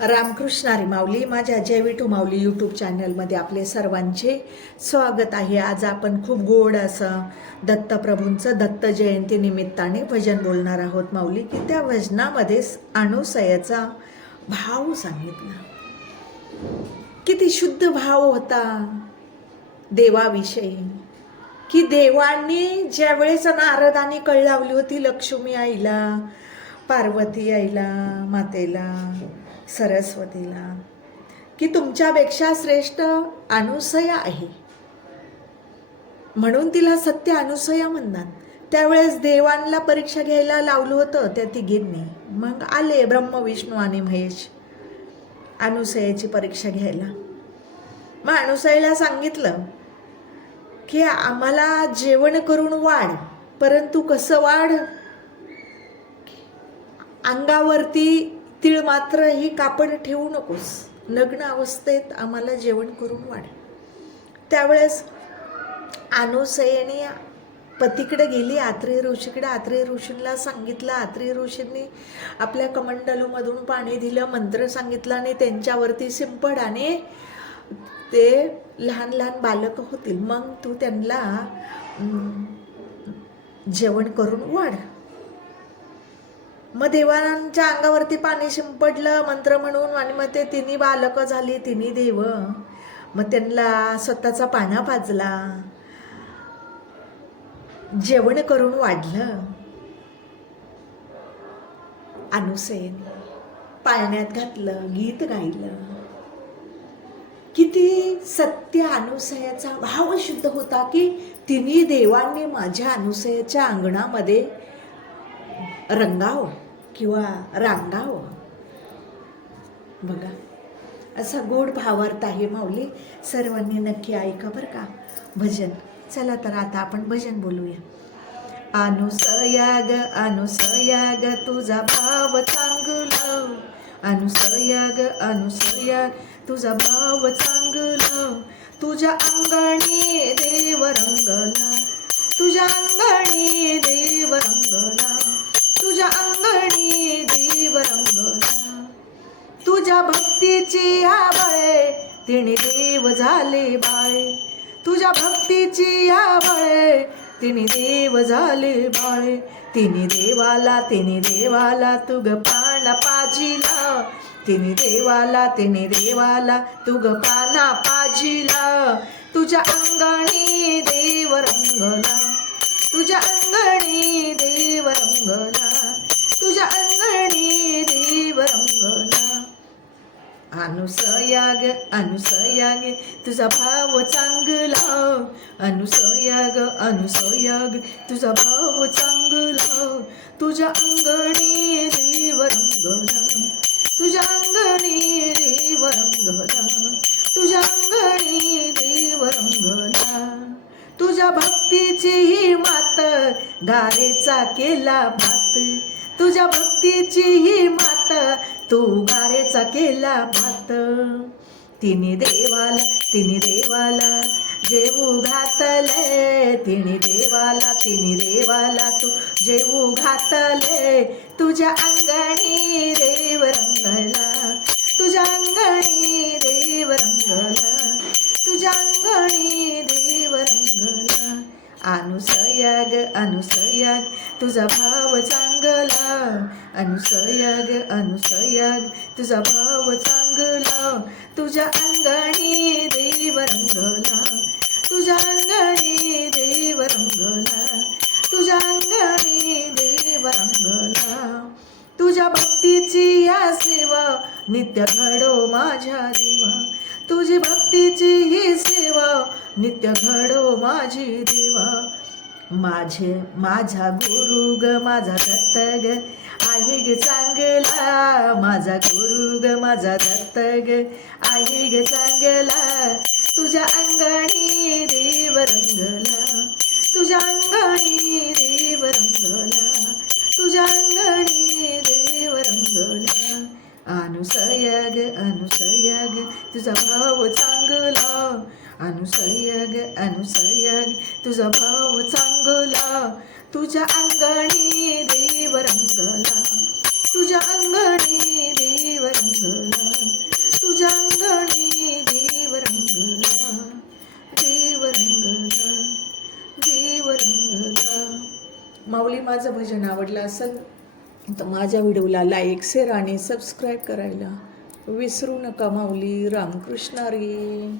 रामकृष्णारी माऊली माझ्या जय विठू माऊली यूट्यूब चॅनलमध्ये आपले सर्वांचे स्वागत आहे. आज आपण खूप गोड असं दत्तप्रभूंचं दत्त जयंती निमित्ताने भजन बोलणार आहोत माऊली की त्या भजनामध्ये अनुसयाचा भाव सांगितला. किती शुद्ध भाव होता देवाविषयी. की देवांनी ज्यावेळेस नारदाने कळ लावली होती लक्ष्मी आईला पार्वती आईला मातेला सरस्वतीला की तुमच्यापेक्षा श्रेष्ठ अनुसया आहे. म्हणून तिला सत्य अनुसया म्हणतात. त्यावेळेस देवांना परीक्षा घ्यायला लावलं होतं त्या तिघींनी. मग आले ब्रह्म विष्णू आणि महेश अनुसयाची परीक्षा घ्यायला. मग अनुसयाला सांगितलं की आम्हाला जेवण करून वाढ परंतु कसं वाढ? अंगावरती तीळ मात्र ही कापड ठेवू नकोस. नग्न अवस्थेत आम्हाला जेवण करून वाढ. त्यावेळेस अनुसयनी पतीकडे गेली. आत्रेय ऋषीकडे आत्रेय ऋषींना सांगितलं. आत्रेय ऋषींनी आपल्या कमंडलूमधून पाणी दिलं मंत्र सांगितलं आणि त्यांच्यावरती शिंपड आणि ते लहान लहान बालक होतील. मग तू त्यांना जेवण करून वाढ. मग देवांच्या अंगावरती पाणी शिंपडलं मंत्र म्हणून आणि मग ते तिन्ही बालकं झाली तिन्ही देव. मग त्यांना स्वतःचा पाना पाजला. जेवण करून वाढलं. अनुसेन पाळण्यात घातलं गीत गायलं. किती सत्य अनुसयाचा भाव शुद्ध होता की तिन्ही देवांनी माझ्या अनुसयाच्या अंगणामध्ये रंगावं किंवा रांगावं. बघा असा गोड भावार्थ आहे माऊली. सर्वांनी नक्की ऐका बरं का. भजन. चला तर आता आपण भजन बोलूया. अनुसयाग अनुसयाग तुझा भाव चांगला. अनुसयाग अनुसयाग तुझा भाव चांगला. तुझ्या अंगणी देव रंगला. तुझ्या अंगणी देव रंगला. तुझ्या अंगणी देव रंगला तुझ्या भक्तीची आवळे तिने देव झाले बाळे. तुझ्या भक्तीची आवळे तिने देव झाले बाळे. तिने देवाला तिने देवाला तुग पाना पाजिला. तिने देवाला तिने देवाला तुग पाना पाजिला. तुझ्या अंगणी देव रंगला तुझ्या अंगणी देव रंगला तुझ्या अंगणी देव रंगला अनुसयाग अनुसयाग तुझा भाव चांगला. अनुसयाग अनुसयाग तुझा भाव चांगला. तुझ्या अंगणी देव रंगला तुझ्या अंगणी देव रंगला तुझ्या अंगणी देव रंगला तुझ्या भक्तीची ही मात गारेचा केला भात. तुझ्या भक्तीची ही मात तू गारेचा केला भात. तिने देवाला तिने देवाला जेवू घातले. तिने देवाला तिने देवाला तू जेवू घातले. तुझ्या अंगणी देव रंगला. तुझ्या अंगणी देव रंगला. तुझ्या अंगणी देव रंगला. अनुसयाग अनुसयाग. तुझा भाव चांगला अनुसयाग अनुसयाग. तुझा भाव चांगला तुझ्या अंगणी देव रंगला. तुझ्या अंगणी देव रंगला तुझ्या अंगणी देव रंगला. तुझ्या भक्तीची या सेवा नित्य घडो माझ्या देवा. तुझी भक्तीची ही सेवा नित्य घडो माझी देवा. माझे माझा गुरु ग माझा दत्त ग आहे ग चांगला. माझा गुरु ग माझा दत्त ग आहे ग चांगला. तुझ्या अंगणी देव रंगला. तुझ्या अंगणी देव रंगला. तुझ्या अंगणी देव रंगला. अनुसयग अनुसयग तुझा भाव अनुसयग अनुसयग. तुझा भाव चांगला तुझ्या अंगणी देव रंगला तुझ्या अंगणी देव रंगला तुझ्या अंगणी देव रंगला देव रंगला देव रंगला माऊली माझं भजन आवडलं असेल तर माझ्या व्हिडिओला लाईक शेअर आणि सबस्क्राईब करायला विसरू नका माऊली. रामकृष्णारी